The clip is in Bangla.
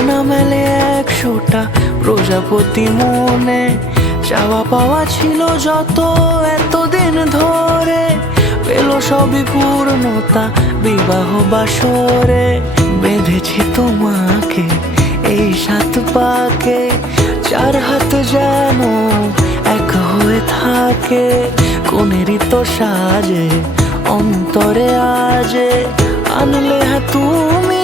আনা মেলে 100টা প্রজাপতি মনে, চাওয়া পাওয়া ছিল যত এতদিন ধরে, পেল সবই পূর্ণতা বিবাহ বাসরে। বেঁধেছি তোমাকে এই 7 পাকে, 4 হাত যেন এক হয়ে থাকে। কোনেরই তো সাজে অন্তরে আজে আনলে তুমি